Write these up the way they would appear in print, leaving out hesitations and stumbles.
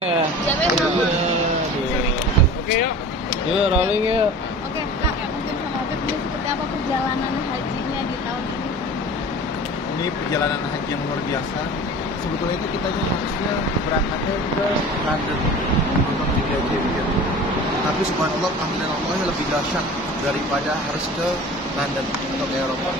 Ya. Oke yuk. Yuk rolling yuk. Oke Kak, mungkin sama Habib ini seperti apa perjalanan hajinya di tahun ini? Ini perjalanan haji yang luar biasa. Sebetulnya itu kita harusnya berangkatnya ke London untuk Liga Champion. Tapi subhanallah panggilan Allah lebih dahsyat daripada harus ke London untuk Eropa.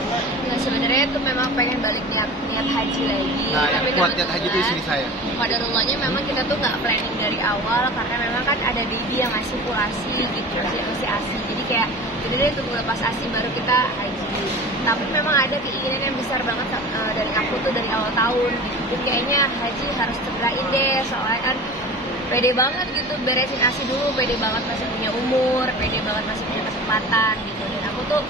Nah, sebenarnya itu memang pengen balik niat haji lagi. Nah, yang tapi kuat niat haji itu istri saya. Qadarullahnya memang kita tuh nggak planning dari awal karena memang kan ada baby yang masih kurasi gitu, masih ASI. Jadi kayak jadi deh tunggu lepas ASI baru kita haji. Tapi memang ada keinginan yang besar banget dari aku tuh dari awal tahun. Jadi kayaknya haji harus segerain deh soalnya kan pede banget gitu beresin ASI dulu, pede banget masih punya umur, pede banget masih punya kesempatan gitu. Dan aku tuh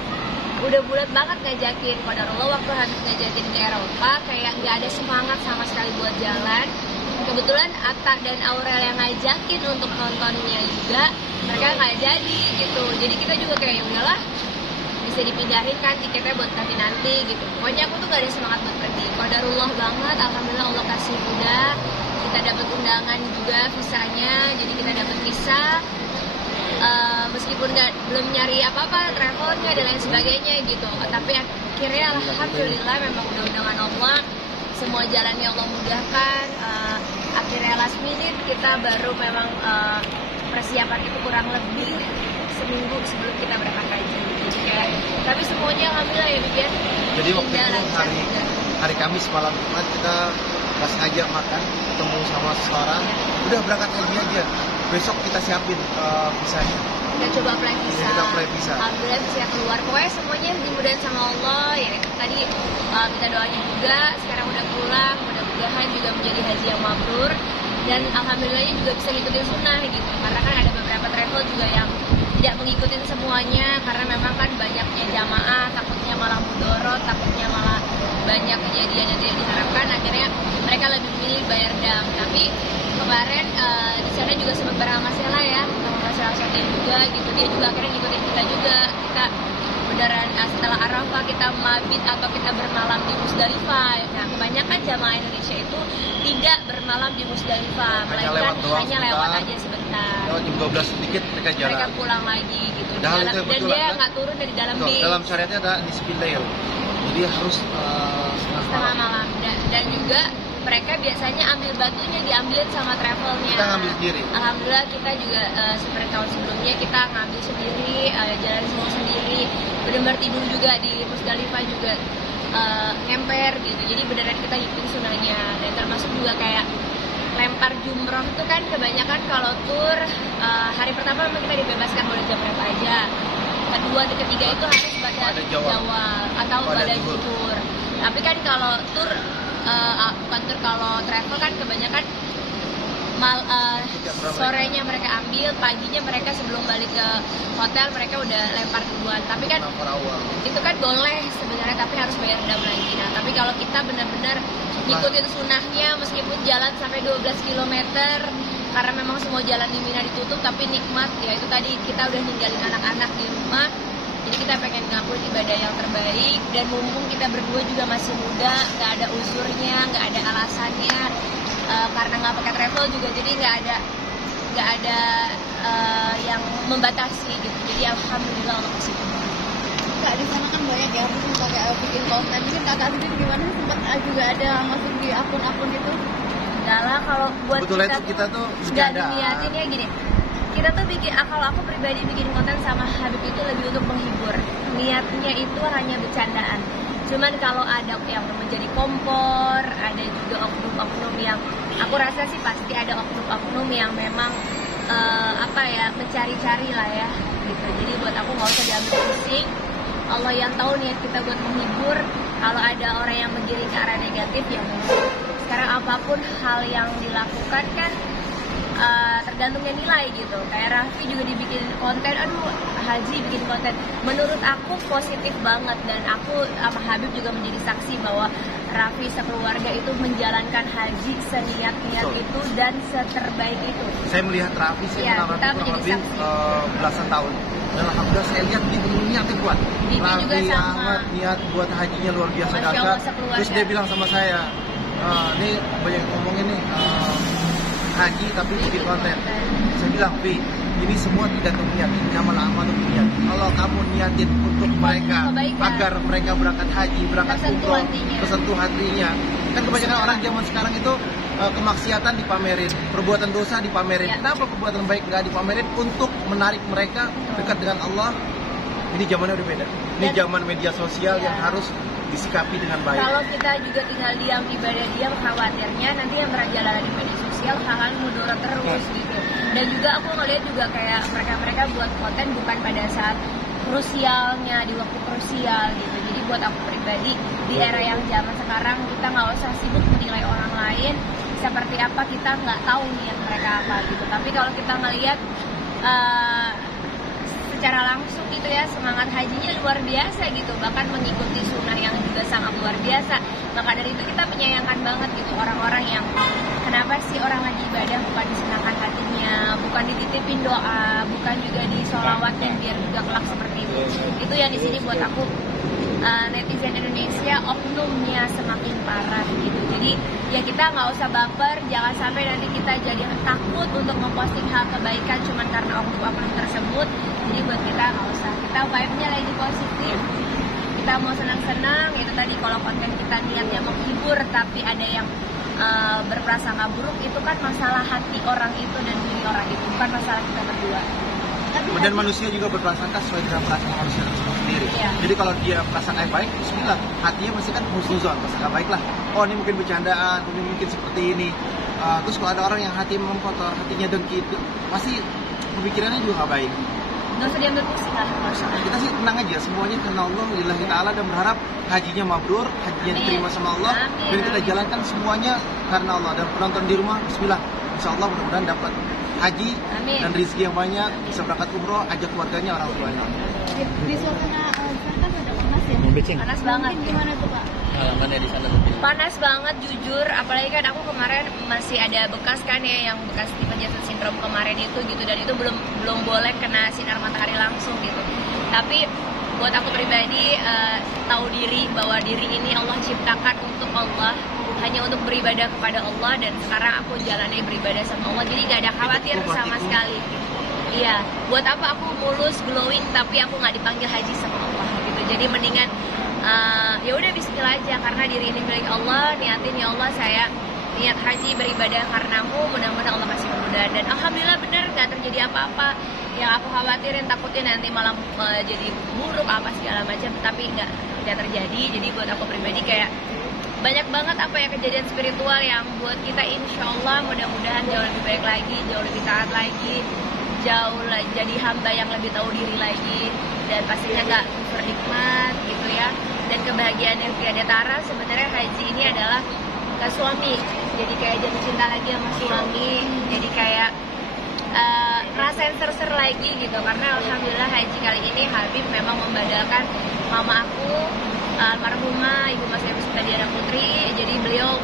udah bulat banget ngajakin qadarullah waktu habis ngajakin ke Eropa kayak nggak ada semangat sama sekali buat jalan. Kebetulan Atta dan Aurel yang ngajakin untuk nontonnya juga mereka nggak jadi gitu. Jadi kita juga kayak ya udahlah bisa dipindahin kan tiketnya buat nanti gitu. Pokoknya aku tuh gak ada semangat buat pergi. Qadarullah banget, alhamdulillah Allah kasih mudah. Kita dapat undangan juga visanya, jadi kita dapat visa. Meskipun belum nyari apa-apa, travelnya dan lain sebagainya gitu. Tapi akhirnya alhamdulillah memang udah undangan Allah. Semua jalannya Allah mudahkan. Akhirnya last minute kita baru memang persiapan itu kurang lebih seminggu sebelum kita berangkat haji. Tapi semuanya alhamdulillah ya bikin. Jadi waktu itu hari Kamis malam Jumat kita pas ngajak makan ketemu sama seseorang, udah berangkat haji aja. Besok kita siapin visanya. Udah coba apply visa. Kita apply visa. Alhamdulillah bisa keluar. Pokoknya semuanya dimudahin sama Allah. Ya tadi kita doanya juga. Sekarang udah pulang. Mudah-mudahan juga menjadi haji yang mabrur. Dan alhamdulillahnya juga bisa ngikutin sunnah gitu. Karena kan ada beberapa travel juga yang tidak mengikuti semuanya karena memang kan banyaknya jamaah, takutnya malah mudorot, takutnya malah banyak kejadian yang tidak diharapkan. Akhirnya mereka lebih memilih bayar dam. Tapi kemarin di sana juga sempat bareng sama Sela ya, sama masalah Sotin juga gitu. Dia juga akhirnya ngikutin kita juga. Kita beneran setelah Arafah kita mabit atau kita bermalam di Musdalifah. Nah kebanyakan jamaah Indonesia itu tidak bermalam di Musdalifah, melainkan hanya lewat aja sebentar. Lewat jam 12 sedikit mereka jalan. Mereka pulang lagi gitu. Dan dia nggak turun dari dalam bis. Dalam syariatnya ada nisfil lail. Jadi harus setengah malam. Dan juga mereka biasanya ambil batunya diambilin sama travelnya. Kita ngambil sendiri. Alhamdulillah kita juga seperti tahun sebelumnya kita ngambil sendiri, jalan semua sendiri. Benar-benar tidur juga di Musdalifah juga ngemper gitu. Jadi beneran kita ikutin sunahnya. Dan termasuk juga kayak lempar jumroh itu kan kebanyakan kalau tur hari pertama memang kita dibebaskan boleh jam berapa aja. Kedua, ketiga itu harus pada Jawa atau pada zuhur. Tapi kan kalau tur bukan tur, kalau travel kan kebanyakan sorenya mereka ambil, paginya mereka sebelum balik ke hotel mereka udah lempar duluan. Tapi kan itu kan boleh sebenarnya, tapi harus bayar dam lagi. Nah tapi kalau kita benar-benar ngikutin sunahnya meskipun jalan sampai 12 km karena memang semua jalan di Mina ditutup, tapi nikmat ya itu tadi kita udah ninggalin anak-anak di rumah. Jadi kita pengen ngelakuin ibadah yang terbaik dan mumpung kita berdua juga masih muda, nggak ada uzurnya, nggak ada alasannya. Karena nggak pakai travel juga jadi nggak ada yang membatasi gitu. Jadi alhamdulillah Allah kasih. Kak di sana kan banyak ya harus pakai bikin konten. Mungkin kakak sendiri gimana sempat juga ada masuk di akun-akun itu? Adalah kalau buat kita tuh nggak diniatin ya gini. Kita tuh bikin, kalau aku pribadi bikin konten sama Habib itu lebih untuk menghibur. Niatnya itu hanya bercandaan. Cuman kalau ada yang menjadi kompor, ada juga oknum-oknum yang aku rasa sih pasti ada oknum-oknum yang memang mencari-cari lah ya gitu. Jadi buat aku nggak usah diambil pusing. Allah yang tahu niat kita buat menghibur. Kalau ada orang yang menggiring ke arah negatif ya sekarang apapun hal yang dilakukan kan tergantungnya nilai gitu. Kayak Raffi juga dibikin konten, aduh Haji bikin konten, menurut aku positif banget. Dan aku sama Habib juga menjadi saksi bahwa Raffi sekeluarga itu menjalankan haji seniat-niat itu dan seterbaik itu. Saya melihat Raffi ya, kurang lebih belasan tahun. Dan alhamdulillah saya lihat dia niatnya kuat. Raffi Ahmad niat buat hajinya luar biasa dahsyat. Terus dia bilang sama saya, ini banyak ngomongin nih haji tapi bikin konten. Saya bilang, Vi, ini semua tidak niat, innamal a'malu binniyat. Kalau kamu niatin untuk mereka Kebaikan. agar mereka berangkat haji, berangkat Tersentuh umroh, hatinya. tersentuh hatinya. Kan kebanyakan orang zaman sekarang itu kemaksiatan dipamerin, perbuatan dosa dipamerin. Ya. Kenapa perbuatan baik nggak dipamerin? Untuk menarik mereka dekat dengan Allah. Ini zamannya udah beda. Ini Dan- zaman media sosial Ya. yang harus disikapi dengan baik. Kalau kita juga tinggal diam ibadah diam, khawatirnya nanti yang berjalan di media sosial hal-hal mudarat terus gitu. Dan juga aku ngeliat juga kayak mereka buat konten bukan pada saat krusialnya, di waktu krusial gitu. Jadi buat aku pribadi di era yang zaman sekarang kita nggak usah sibuk menilai orang lain seperti apa, kita nggak tahu niat mereka apa gitu. Tapi kalau kita ngelihat secara langsung gitu ya, semangat hajinya luar biasa gitu, bahkan mengikuti sunnah yang juga sangat luar biasa. Maka dari itu kita menyayangkan banget gitu orang-orang yang kenapa sih orang lagi ibadah bukan disenangkan hatinya, bukan dititipin doa, bukan juga disolawatin biar juga kelak seperti itu. Itu yang di sini buat aku netizen Indonesia oknumnya semakin parah gitu. Jadi ya kita nggak usah baper, jangan sampai nanti kita jadi takut untuk memposting hal kebaikan cuman karena oknum tersebut. Jadi buat kita nggak usah, kita vibe-nya lagi positif, kita mau senang-senang. Itu tadi kalau konten kita niatnya menghibur tapi ada yang berprasangka buruk, itu kan masalah hati orang itu dan diri orang itu, bukan masalah kita berdua. Dan manusia juga berprasangka sesuai dengan perasaan manusia tersebut sendiri. Iya. Jadi kalau dia prasangka baik, bismillah, hatinya masih kan husnuzon, prasangka baik lah. Oh ini mungkin bercandaan, ini mungkin seperti ini. Terus kalau ada orang yang hati mengkotor, hatinya dengki, itu pasti pemikirannya juga nggak baik. Nggak usah diambil pusing lah. Kita sih tenang aja, semuanya karena Allah, lillahi ta'ala, dan berharap hajinya mabrur, hajinya Amin. diterima sama Allah. Amin. Dan kita jalankan semuanya karena Allah. Dan penonton di rumah, bismillah, insya Allah mudah-mudahan dapat haji Amin. dan rezeki yang banyak, bisa berangkat umroh, ajak keluarganya, orang tuanya. Di suasana sana kan ada panas ya. Panas banget. Mungkin gimana tuh Pak? Pengalamannya di sana. Panas banget jujur, apalagi kan aku kemarin masih ada bekas kan ya, yang bekas tipe Johnson syndrome kemarin itu gitu, dan itu belum boleh kena sinar matahari langsung gitu. Tapi buat aku pribadi tahu diri bahwa diri ini Allah ciptakan untuk Allah, hanya untuk beribadah kepada Allah, dan sekarang aku jalannya beribadah sama Allah, jadi gak ada khawatir sama sekali. Iya, buat apa aku mulus glowing tapi aku nggak dipanggil haji sama Allah gitu. Jadi mendingan ya udah bismillah aja, karena diri ini milik Allah, niatin ya Allah saya niat haji beribadah karenamu, mudah-mudahan Allah kasih kemudahan. Dan alhamdulillah benar nggak terjadi apa-apa. Yang aku khawatirin takutnya nanti malam jadi buruk apa segala macam, tapi nggak terjadi. Jadi buat aku pribadi kayak banyak banget apa ya kejadian spiritual yang buat kita insya Allah mudah-mudahan jauh lebih baik lagi, jauh lebih taat lagi, jadi hamba yang lebih tahu diri lagi, dan pastinya gak bernikmat gitu ya. Dan kebahagiaan yang tiada tara sebenarnya haji ini adalah ke suami, jadi kayak jatuh cinta lagi sama suami, jadi kayak rasain ser-ser lagi gitu. Karena alhamdulillah haji kali ini Habib memang membadalkan mama aku, almarhumah Ibu Mas Evi Diana Putri. Jadi beliau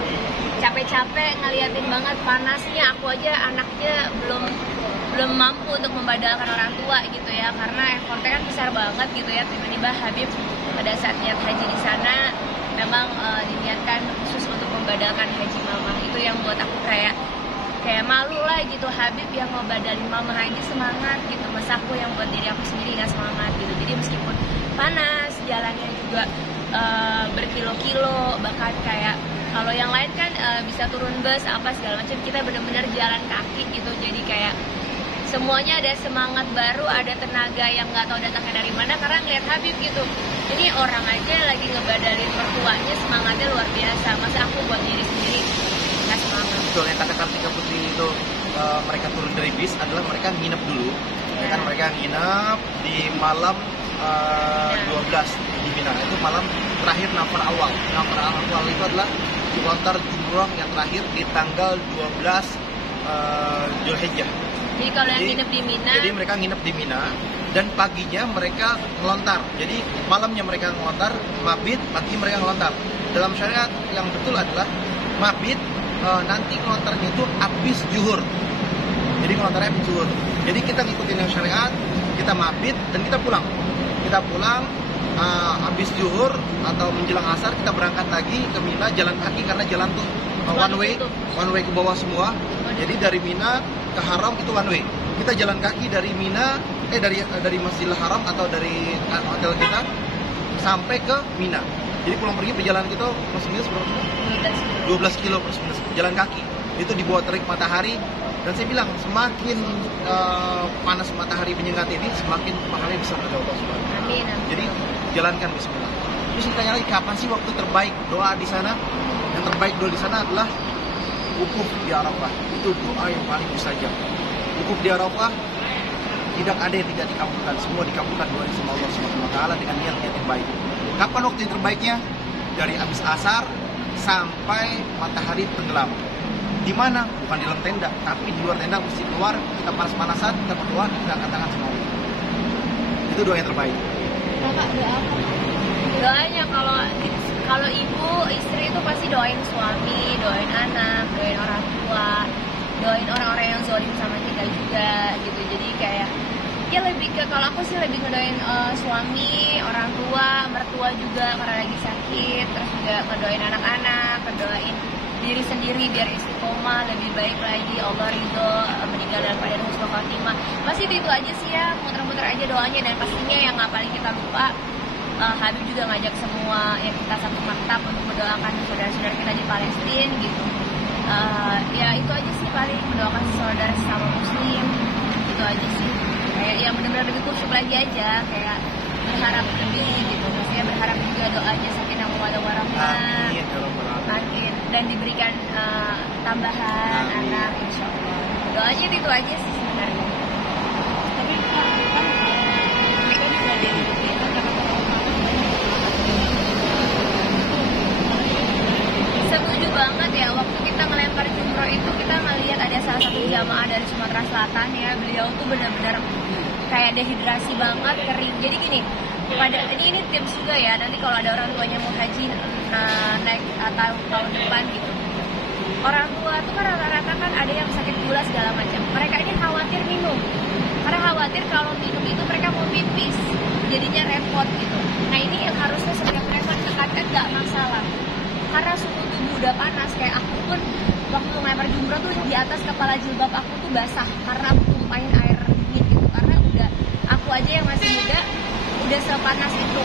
capek-capek ngeliatin banget panasnya, aku aja anaknya belum mampu untuk membadalkan orang tua gitu ya, karena effortnya kan besar banget gitu ya. Tiba-tiba Habib pada saat niat haji di sana memang diniatkan khusus untuk membadalkan haji mama. Itu yang buat aku kayak malu lah gitu, Habib yang mau badalin mama haji semangat gitu, masa aku yang buat diri aku sendiri nggak semangat gitu. Jadi meskipun panas, jalannya juga berkilo-kilo, bahkan kayak kalau yang lain kan bisa turun bus apa segala macam, kita benar-benar jalan kaki gitu. Jadi kayak semuanya ada semangat baru, ada tenaga yang nggak tahu datangnya dari mana karena ngeliat Habib gitu. Jadi orang aja lagi ngebadalin mertuanya semangatnya luar biasa, masa aku buat diri sendiri nggak semangat. Betul, yang kata Kartika Putri itu mereka turun dari bis adalah mereka nginep dulu. Ya kan, mereka nginep di malam 12 di Mina. Itu malam terakhir nafar awal. Nafar awal itu adalah lontar jumroh yang terakhir di tanggal 12 Zulhijjah. Jadi kalau yang nginep di Mina, jadi mereka nginep di Mina dan paginya mereka ngelontar. Jadi malamnya mereka ngelontar, mabit, pagi mereka ngelontar. Dalam syariat yang betul adalah mabit nanti ngelontarnya itu habis zuhur. Jadi ngelontarnya habis zuhur. Jadi kita ngikutin yang syariat, kita mabit dan kita pulang. Kita pulang habis zuhur atau menjelang asar, kita berangkat lagi ke Mina jalan kaki karena jalan tuh one way ke bawah semua. Jadi dari Mina ke Haram itu one way. Kita jalan kaki dari Mina, dari Masjidil Haram atau dari hotel kita sampai ke Mina. Jadi pulang pergi perjalanan kita plus minus berapa? 12 kilo plus minus jalan kaki. Itu di bawah terik matahari. Dan saya bilang semakin panas matahari menyengat ini, semakin pahalanya besar dari Allah Subhanahu. Amin. Jadi jalankan bismillah. Terus ditanya lagi kapan sih waktu terbaik doa di sana? Yang terbaik doa di sana adalah wukuf di Arafah. Itu doa yang paling mustajab. Wukuf di Arafah tidak ada yang tidak dikabulkan, semua dikabulkan doa sama Allah Subhanahu wa taala dengan niat-niat yang baik. Kapan waktu yang terbaiknya? Dari habis asar sampai matahari tenggelam. Di mana? Bukan di dalam tenda, tapi di luar tenda mesti keluar, kita panas-panasan, kita berdoa, kita angkat tangan sama Allah. Itu doa yang terbaik. Kakak doa apa? Doanya kalau ibu istri itu pasti doain suami, doain anak, doain orang tua, doain orang-orang yang zalim sama kita juga gitu. Jadi kayak ya lebih ke, kalau aku sih lebih ngedoain suami, orang tua, mertua juga karena lagi sakit, terus juga ngedoain anak-anak, ngedoain diri sendiri biar istiqomah, lebih baik lagi, Allah ridho, meninggal dalam keadaan husnul khotimah. Pasti itu aja sih ya, muter-muter aja doanya. Dan pastinya yang nggak paling kita lupa, Habib juga ngajak semua yang kita satu maktab untuk mendoakan saudara-saudara kita di Palestina gitu. Ya itu aja sih, paling mendoakan saudara sesama muslim, itu aja sih. Kayak yang benar-benar lebih khusyuk lagi aja, kayak berharap lebih gitu. Maksudnya berharap juga doanya sakinah mawaddah warahmah. Amin. Dan diberikan tambahan anak, insya Allah. Doanya itu aja sih sebenarnya. Tapi Kak, kan mereka juga ada di kita Setuju banget ya, waktu kita melempar jumroh itu kita melihat ada salah satu jamaah dari Sumatera Selatan ya, beliau tuh benar-benar kayak dehidrasi banget, kering. Jadi gini, ini tips juga ya, nanti kalau ada orang tuanya mau haji naik atau tahun depan gitu, orang tua tuh kan rata-rata kan ada yang sakit gula segala macam. Mereka ini khawatir minum, karena khawatir kalau minum itu mereka mau pipis, jadinya repot gitu. Nah ini yang harusnya setiap mereka tekankan nggak masalah, karena suhu tubuh udah panas. Kayak aku pun waktu ngelempar jumroh tuh di atas kepala jilbab aku tuh basah karena aku tumpahin air dingin gitu, karena udah aku aja yang masih muda udah sepanas itu.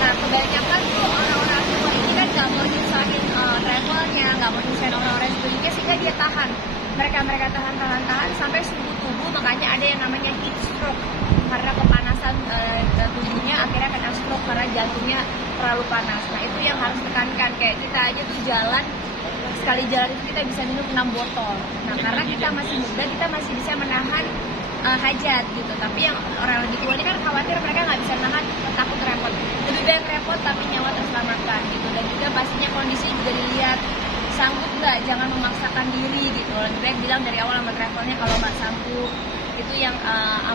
Nah kebanyakan tuh orang-orang tua ini kan nggak mau nyusahin travelnya, nggak mau nyusahin orang-orang sekelilingnya, sehingga dia tahan. Mereka tahan sampai suhu tubuh, makanya ada yang namanya heat stroke, karena kepanasan tubuhnya akhirnya kena stroke karena jantungnya terlalu panas. Nah itu yang harus tekankan, kayak kita aja tuh jalan, sekali jalan itu kita bisa minum 6 botol. Nah karena kita masih muda, kita masih bisa menahan hajat gitu. Tapi yang orang lebih tua ini kan khawatir mereka nggak bisa nahan, takut repot. Lebih baik repot tapi nyawa terselamatkan gitu. Dan juga pastinya kondisi juga dilihat, sanggup nggak, jangan memaksakan diri gitu. Lebih baik bilang dari awal sama travelnya kalau nggak sanggup. Itu yang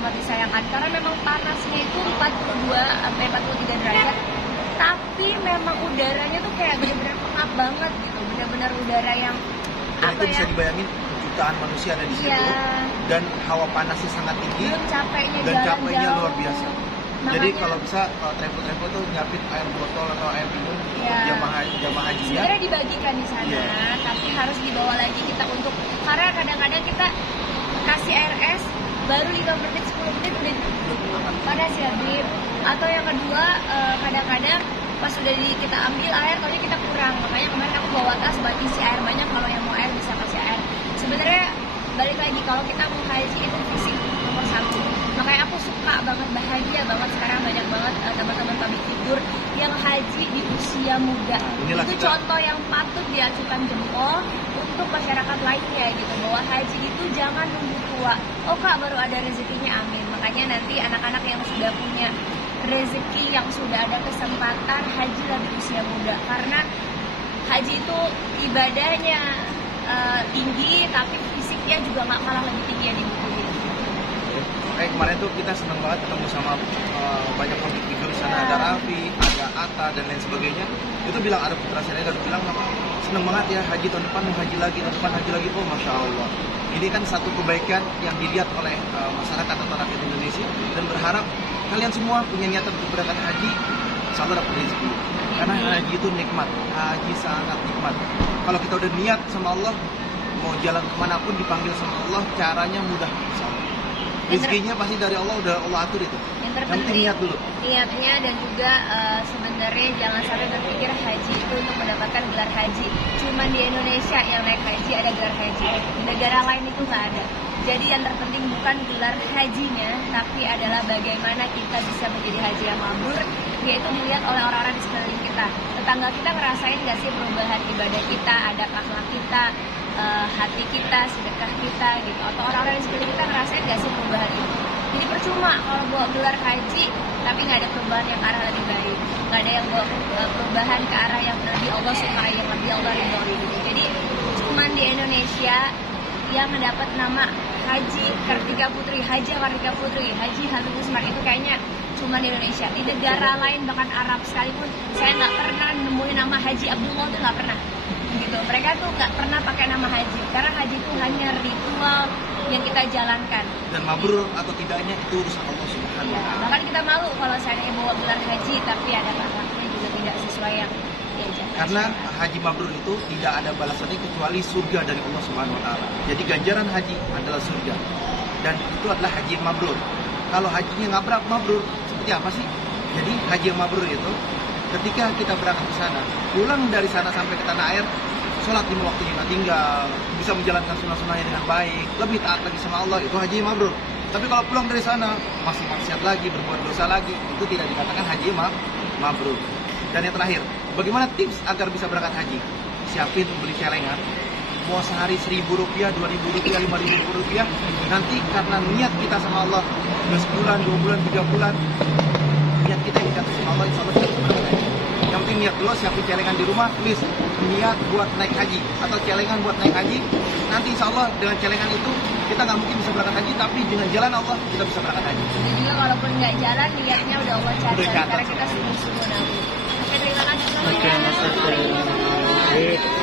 amat disayangkan, karena memang panasnya itu 42-43 derajat, tapi memang udaranya tuh kayak benar-benar pengap banget gitu, benar-benar udara yang dan itu bisa dibayangin jutaan manusia ada di situ, dan hawa panasnya sangat tinggi, belum capeknya dan jalan capeknya jauh. luar biasa. Jadi kalau bisa travel tuh nyiapin air botol atau air minum jamaah hajinya. Sebenarnya dibagikan di sana, tapi harus dibawa lagi kita untuk, karena kadang-kadang kita kasih air es baru 5 menit 10 menit udah panas ya Bib. Atau yang kedua kadang-kadang pas sudah kita ambil air taunya kita kurang, makanya kemarin aku bawa tas buat isi air banyak, kalau yang mau air bisa kasih air. Sebenarnya balik lagi, kalau kita mau haji itu fisik nomor 1. Makanya aku suka banget, bahagia banget sekarang banyak banget teman-teman public figure yang haji di usia muda. Itu contoh yang patut diacukan jempol untuk masyarakat lainnya gitu, bahwa haji itu jangan nunggu tua. Oh Kak baru ada rezekinya, amin. Makanya nanti anak-anak yang sudah punya rezeki, yang sudah ada kesempatan, hajilah di usia muda, karena haji itu ibadahnya tinggi, tapi fisiknya juga nggak kalah lebih tinggi yang dibutuhin. Kemarin tuh kita senang banget ketemu sama banyak public figure di sana, ada Raffi, ada Atta dan lain sebagainya. Itu bilang, ada putra saya kan bilang senang banget ya haji tahun depan, mau haji lagi, tahun depan haji lagi. Oh masya Allah, ini kan satu kebaikan yang dilihat oleh masyarakat atau rakyat Indonesia, dan berharap kalian semua punya niatan untuk berangkat haji, insya Allah dapat rezeki. Karena haji itu nikmat, haji sangat nikmat. Kalau kita udah niat sama Allah, mau jalan kemanapun dipanggil sama Allah, caranya mudah. Rizkinya pasti dari Allah, udah Allah atur itu. Yang penting terpenting niat dulu. niatnya, dan juga sebenarnya jangan sampai berpikir haji itu untuk mendapatkan gelar haji. Cuman di Indonesia yang naik haji ada gelar haji. Di negara lain itu nggak ada. Jadi yang terpenting bukan gelar hajinya, tapi adalah bagaimana kita bisa menjadi haji yang mabrur, yaitu dilihat oleh orang-orang di sekeliling kita. Tetangga kita ngerasain nggak sih perubahan ibadah kita, adab akhlak kita, hati kita, sedekah kita gitu, atau orang-orang di sekeliling kita ngerasain nggak sih perubahan itu. Jadi percuma kalau bawa gelar haji tapi nggak ada perubahan yang ke arah lebih baik, nggak ada yang bawa perubahan ke arah yang lebih Allah sukai, yang lebih Allah ridhoi gitu. Jadi cuman di Indonesia yang mendapat nama Haji Kartika Putri, Haji Kartika Putri, Haji Habibur Usman, itu kayaknya cuma di Indonesia. Di negara lain bahkan Arab sekalipun saya nggak pernah nemuin nama Haji Abdullah, tuh nggak pernah gitu. Mereka tuh nggak pernah pakai nama haji, karena haji itu hanya ritual yang kita jalankan. Dan mabrur atau tidaknya itu urusan Allah Subhanahu wa Ta'ala. Bahkan kita malu kalau saya bawa gelar haji tapi ada akhlaknya juga tidak sesuai yang diajarkan. Karena haji mabrur itu tidak ada balasannya kecuali surga dari Allah Subhanahu wa Ta'ala. Jadi ganjaran haji adalah surga. Dan itu adalah haji yang mabrur. Kalau hajinya nggak mabrur, seperti apa sih? Jadi haji yang mabrur itu ketika kita berangkat ke sana, pulang dari sana sampai ke tanah air, sholat 5 waktu yang tinggal, bisa menjalankan sunnah-sunnahnya dengan baik, lebih taat lagi sama Allah, itu haji yang mabrur. Tapi kalau pulang dari sana masih maksiat lagi, berbuat dosa lagi, itu tidak dikatakan haji mabrur. Dan yang terakhir, bagaimana tips agar bisa berangkat haji? Siapin beli celengan, mau sehari Rp1.000, Rp2.000, Rp5.000, nanti karena niat kita sama Allah, udah sebulan, 2 bulan, 3 bulan, niat kita yang dikatakan sama Allah, insya Allah kita bisa berangkat haji. Yang penting niat dulu, siapin celengan di rumah, tulis niat buat naik haji atau celengan buat naik haji. Nanti insya Allah dengan celengan itu kita nggak mungkin bisa berangkat haji, tapi dengan jalan Allah kita bisa berangkat haji. Dan juga walaupun nggak jalan, niatnya udah Allah catat, Udah catat. karena kita sungguh-sungguh nanti.